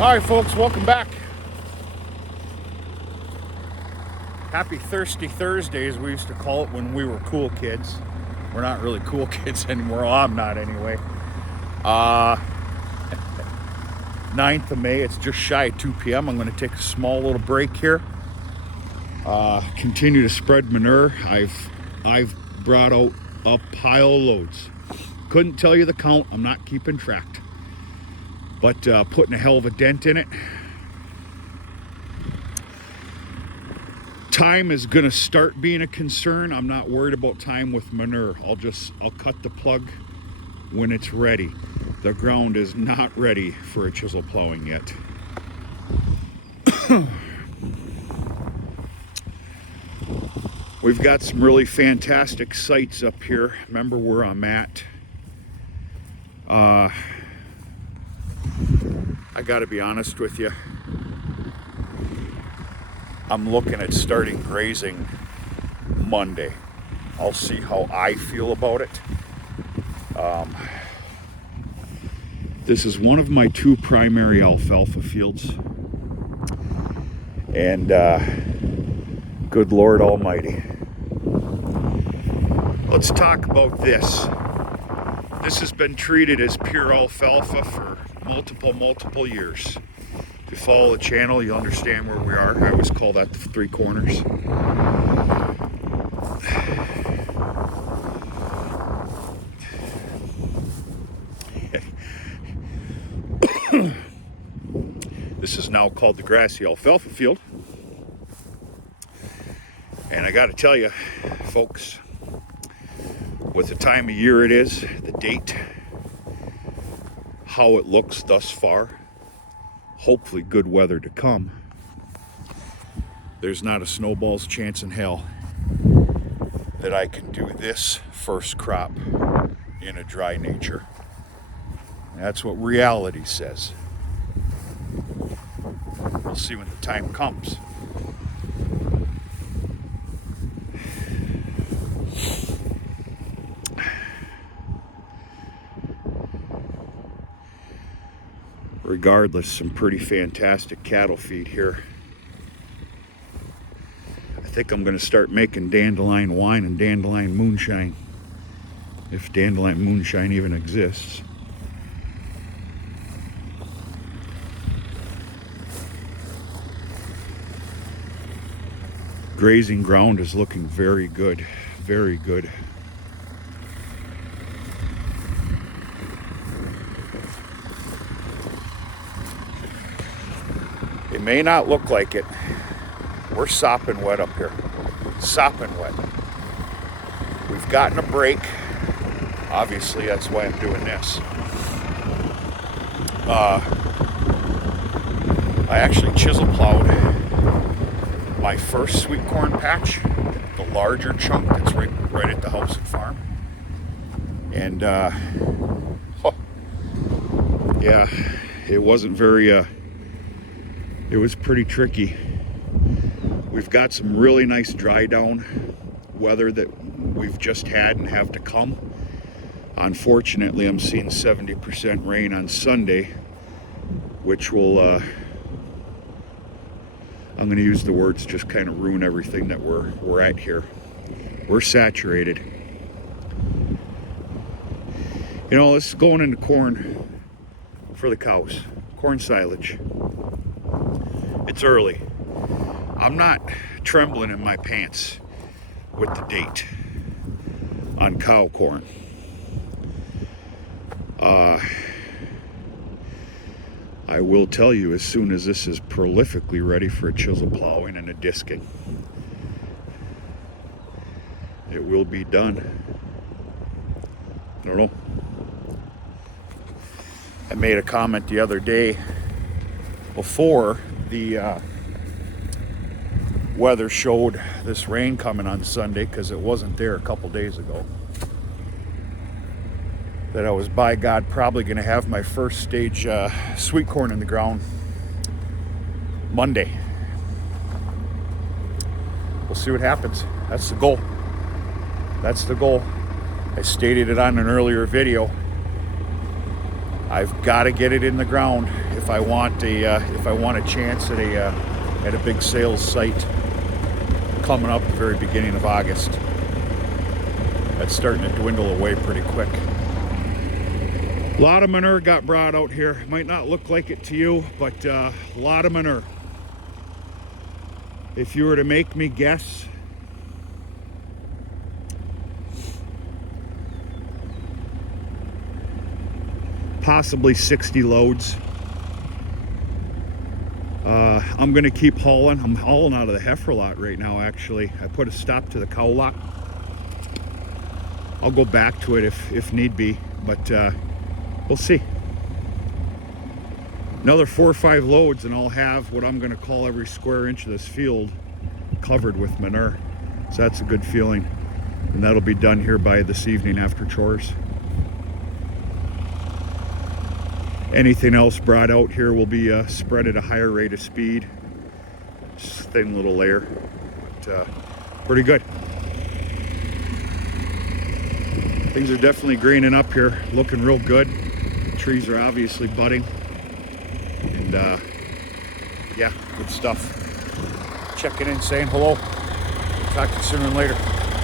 All right, folks, welcome back. Happy Thirsty Thursdays, we used to call it when we were cool kids. We're not really cool kids anymore. Well, I'm not anyway. 9th of May, it's just shy of 2 p.m. I'm going to take a small little break here. Continue to spread manure. I've brought out a pile of loads. Couldn't tell you the count. I'm not keeping track. But putting a hell of a dent in it. Time is going to start being a concern. I'm not worried about time with manure. I'll cut the plug when it's ready. The ground is not ready for a chisel plowing yet. We've got some really fantastic sites up here. Remember where I'm at. I gotta be honest with you. I'm looking at starting grazing Monday. I'll see how I feel about it. This is one of my 2 primary alfalfa fields. And good Lord Almighty. Let's talk about this. This has been treated as pure alfalfa for multiple years. If you follow the channel, you'll understand where we are. I always call that the 3 corners. This is now called the grassy alfalfa field. And I gotta tell you, folks, with the time of year it is, the date, how it looks thus far, hopefully good weather to come, there's not a snowball's chance in hell that I can do this first crop in a dry nature. That's what reality says. We'll see when the time comes. Regardless, some pretty fantastic cattle feed here. I think I'm going to start making dandelion wine and dandelion moonshine, if dandelion moonshine even exists. Grazing ground is looking very good, very good. It may not look like it. We're sopping wet up here. Sopping wet. We've gotten a break. Obviously, that's why I'm doing this. I actually chisel plowed my first sweet corn patch, the larger chunk that's right at the house and farm. And yeah, it wasn't very it was pretty tricky. We've got some really nice dry down weather that we've just had and have to come. Unfortunately, I'm seeing 70% rain on Sunday, which will, I'm going to use the words, just kind of ruin everything that we're at here. We're saturated. You know, this is going into corn for the cows, corn silage. It's early. I'm not trembling in my pants with the date on cow corn. I will tell you, as soon as this is prolifically ready for a chisel plowing and a disking, it will be done. I don't know. I made a comment the other day before the weather showed this rain coming on Sunday, because it wasn't there a couple days ago, that I was, by God, probably going to have my first stage sweet corn in the ground Monday. We'll see what happens. That's the goal. That's the goal. I stated it on an earlier video. I've got to get it in the ground. if I want a chance at a big sales site coming up the very beginning of August. That's starting to dwindle away pretty quick. A lot of manure got brought out here. Might not look like it to you, but a lot of manure. If you were to make me guess, possibly 60 loads. I'm gonna keep hauling. I'm hauling out of the heifer lot right now, actually. I put a stop to the cow lot. I'll go back to it if need be, but we'll see. Another 4 or 5 loads and I'll have what I'm gonna call every square inch of this field covered with manure. So that's a good feeling. And that'll be done here by this evening after chores. Anything else brought out here will be spread at a higher rate of speed. Just thin little layer, but pretty good. Things are definitely greening up here, looking real good. Trees are obviously budding, and yeah, good stuff. Checking in, saying hello. Talk to you sooner and later.